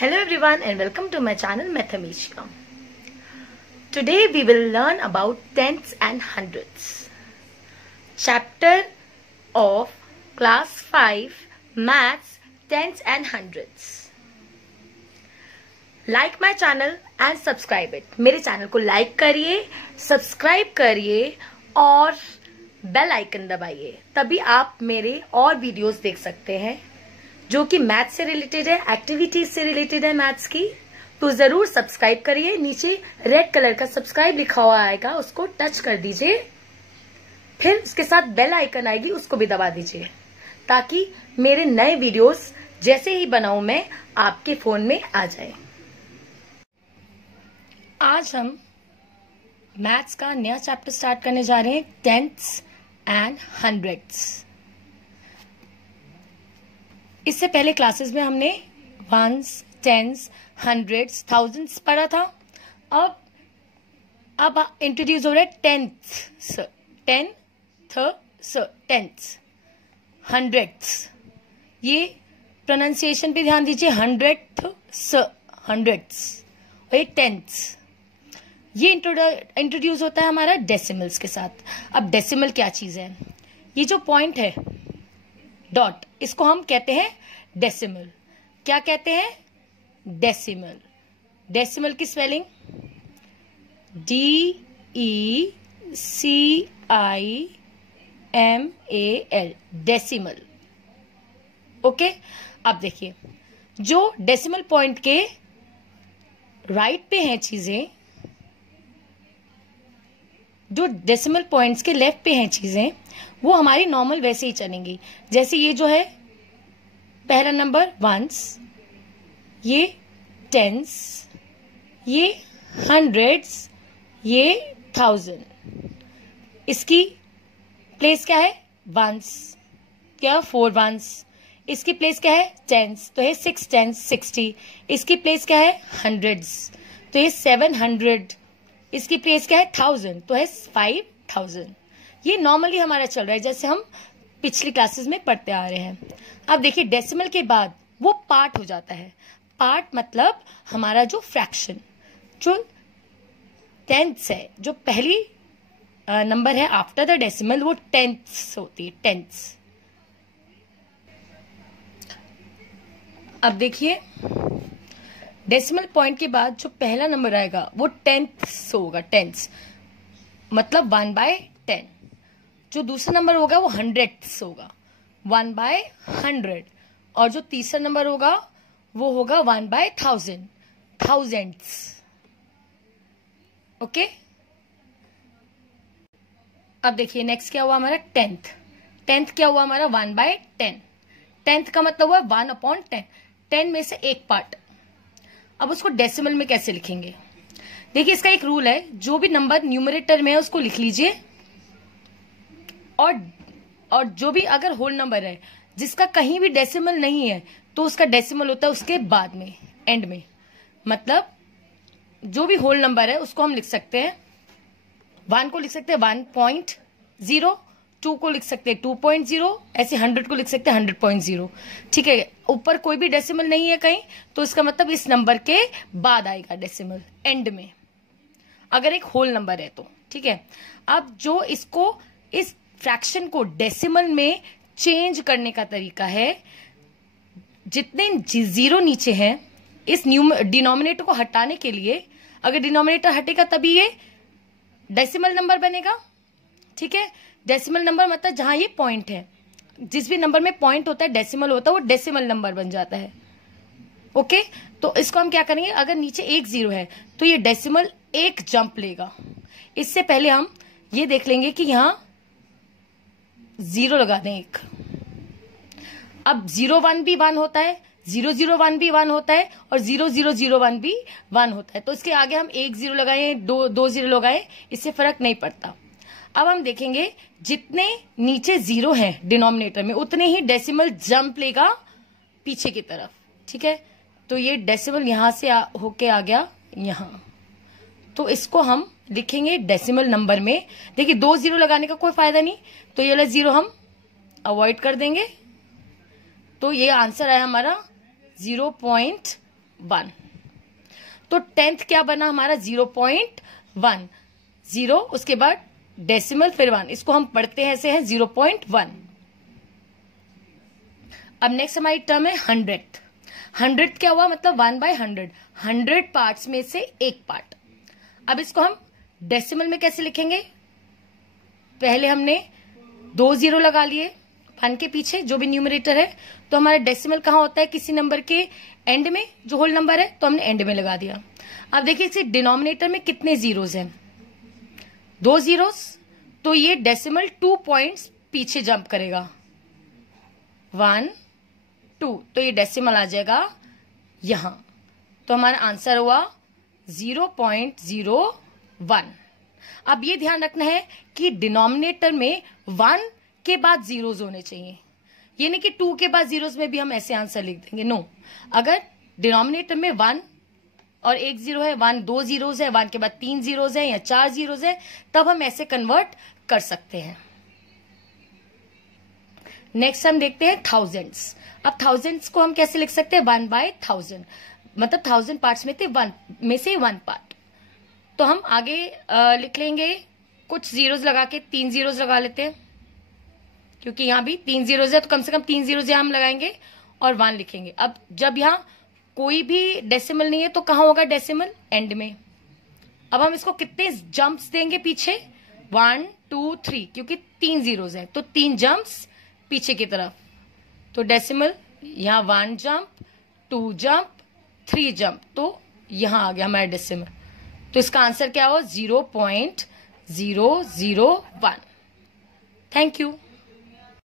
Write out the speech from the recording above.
Hello everyone and welcome to my channel Mathemishka. Today we will learn about tenths and hundredths. Chapter of class 5 maths, tenths and hundredths. Like my channel and subscribe it. मेरे channel को like करिए, subscribe करिए और bell icon दबाइए, तभी आप मेरे और वीडियोस देख सकते हैं जो कि मैथ्स से रिलेटेड है, एक्टिविटीज से रिलेटेड है मैथ्स की। तो जरूर सब्सक्राइब करिए। नीचे रेड कलर का सब्सक्राइब लिखा हुआ आएगा, उसको टच कर दीजिए, फिर उसके साथ बेल आइकन आएगी, उसको भी दबा दीजिए, ताकि मेरे नए वीडियोस जैसे ही बनाऊं मैं आपके फोन में आ जाए। आज हम मैथ्स का नया चैप्टर स्टार्ट करने जा रहे हैं, टेंथ्स एंड हंड्रेड्स। इससे पहले क्लासेस में हमने वंस, टेंस, हंड्रेड्स, थाउजेंड्स पढ़ा था। अब इंट्रोड्यूस हो रहा है टेंथ्स, टेंथ्स, हंड्रेड्स। ये प्रोनाउंसिएशन पे ध्यान दीजिए, हंड्रेड्स और ये टेंथ्स। ये इंट्रोड्यूस होता है हमारा डेसिमल्स के साथ। अब डेसिमल क्या चीज है? ये जो पॉइंट है डॉट, इसको हम कहते हैं डेसिमल। क्या कहते हैं? डेसिमल। डेसिमल की स्पेलिंग DECIMAL, डेसिमल। ओके, अब देखिए, जो डेसिमल पॉइंट के राइट पे हैं चीजें, जो डेसिमल पॉइंट्स के लेफ्ट पे हैं चीजें, वो हमारी नॉर्मल वैसे ही चलेंगी। जैसे ये जो है पहला नंबर वंस, ये टेंस, ये हंड्रेड्स, ये थाउजेंड। इसकी प्लेस क्या है? वंस, क्या? 4 वंस। इसकी प्लेस क्या है? टेंस, तो है 6 टेंस 60। इसकी प्लेस क्या है? हंड्रेड्स, तो ये 700। इसकी प्लेस क्या है? 1000, तो है 5000। ये नॉर्मली हमारा चल रहा है, जैसे हम पिछली क्लासेस में पढ़ते आ रहे हैं। अब देखिए, डेसिमल के बाद वो पार्ट हो जाता है। पार्ट मतलब हमारा जो फ्रैक्शन, जो टेंथ्स है, जो पहली नंबर है आफ्टर द डेसिमल, वो टेंथ्स होती है, टेंथ्स। अब देखिए, डेसिमल पॉइंट के बाद जो पहला नंबर आएगा वो टेंथ्स होगा, टेंथ्स मतलब 1/10। जो दूसरा नंबर होगा वो हंड्रेड्स होगा, 1/100। और जो तीसरा नंबर होगा वो होगा 1/1000, थाउजेंड्स। ओके, अब देखिए नेक्स्ट क्या हुआ हमारा? टेंथ। टेंथ क्या हुआ हमारा? 1/10। टेंथ का मतलब हुआ 1/10, 10 में से एक पार्ट। अब उसको डेसिमल में कैसे लिखेंगे? देखिए, इसका एक रूल है, जो भी नंबर न्यूमरेटर में है उसको लिख लीजिए, और जो भी अगर होल नंबर है जिसका कहीं भी डेसिमल नहीं है तो उसका डेसिमल होता है उसके बाद में, एंड में। मतलब जो भी होल नंबर है उसको हम लिख सकते हैं, 1 को लिख सकते हैं 1.0, 2 को लिख सकते हैं 2.0, ऐसे 100 को लिख सकते हैं 100.0। ठीक है, ऊपर कोई भी डेसिमल नहीं है कहीं, तो इसका मतलब इस नंबर के बाद आएगा डेसिमल, एंड में, अगर एक होल नंबर है तो। ठीक है, अब जो इसको, इस फ्रैक्शन को डेसिमल में चेंज करने का तरीका है, जितने जीरो नीचे हैं, इस डिनोमिनेटर को हटाने के लिए, अगर डिनोमिनेटर हटेगा तभी ये डेसिमल नंबर बनेगा। ठीक है, डेसिमल नंबर मतलब जहां ये पॉइंट है, जिस भी नंबर में पॉइंट होता है, डेसिमल होता है, वो डेसिमल नंबर बन जाता है। ओके, तो इसको हम क्या करेंगे? अगर नीचे 1 0 है तो ये डेसिमल एक जंप लेगा। इससे पहले हम ये देख लेंगे कि यहां 0 लगा दें एक। अब 0 1 भी 1 होता है, 0 0 1 भी 1 होता है, और 0 0 0 1 भी 1 होता है। तो इसके आगे हम 1 0 लगाए, 2 0 लगाए, इससे फर्क नहीं पड़ता। अब हम देखेंगे, जितने नीचे 0 हैं डिनोमिनेटर में, उतने ही डेसिमल जंप लेगा पीछे की तरफ। ठीक है, तो ये डेसिमल यहां से होके आ गया यहां, तो इसको हम लिखेंगे डेसिमल नंबर में। देखिए, 2 0 लगाने का कोई फायदा नहीं, तो ये वाला 0 हम अवॉइड कर देंगे। तो ये आंसर है हमारा 0.1 1। तो 10th क्या बना हमारा 0.1, 0 उसके बाद डेसिमल फिर 1, इसको हम पढ़ते हैं ऐसे हैं 0.1। अब नेक्स्ट हमारी टर्म है 100th। 100th क्या हुआ, मतलब 1/100, 100 पार्ट्स में से एक पार्ट। अब इसको हम डेसिमल में कैसे लिखेंगे, पहले हमने 2 0 लगा लिए 1 के पीछे जो भी न्यूमरेटर है, तो हमारा डेसिमल कहाँ होता है, किसी नंबर के एंड में, जो होल नंबर है तो हमने एंड में लगा दिया। अब देखिए इसे डिनोमिनेटर में कितने जीरोस हैं, 2 जीरोस, तो ये डेसिमल 2 पॉइंट्स पीछे जंप करेगा, 1 2, तो ये डेसिमल आ जाएगा यहां। तो हमारा आंसर हुआ 0.01। अब ये ध्यान रखना है कि डिनोमिनेटर में 1 के बाद जीरोस होने चाहिए, ये नहीं कि 2 के बाद जीरोस में भी हम ऐसे आंसर लिख देंगे, नो। अगर डिनोमिनेटर में 1 और 1 0 है, 1 2 जीरोस है, 1 के बाद 3 जीरोस है या 4 जीरोस है, तब हम ऐसे कन्वर्ट कर सकते हैं। नेक्स्ट हम देखते हैं थाउजेंड्स। अब थाउजेंड्स को हम कैसे लिख सकते हैं, 1/1000, मतलब 1000 पार्ट्स में थे 1 में से 1 पार्ट। तो हम आगे लिख लेंगे कुछ जीरोस लगा के, 3 जीरोस लगा लेते हैं, क्योंकि यहां भी 3 जीरोस है तो कम से कम 3 जीरोस यहां हम लगाएंगे और 1 लिखेंगे। अब जब यहां कोई भी डेसिमल नहीं है तो कहां होगा डेसिमल, एंड में। अब हम इसको कितने जंप्स देंगे पीछे, 1 2 3, क्योंकि 3 जीरोस है तो 3 जंप्स पीछे की तरफ। तो डेसिमल यहां 1 जंप, 2 जंप, 3 जंप, तो यहां आ गया हमारा डेसिमल। तो इसका आंसर क्या हो, 0.001। Thank you.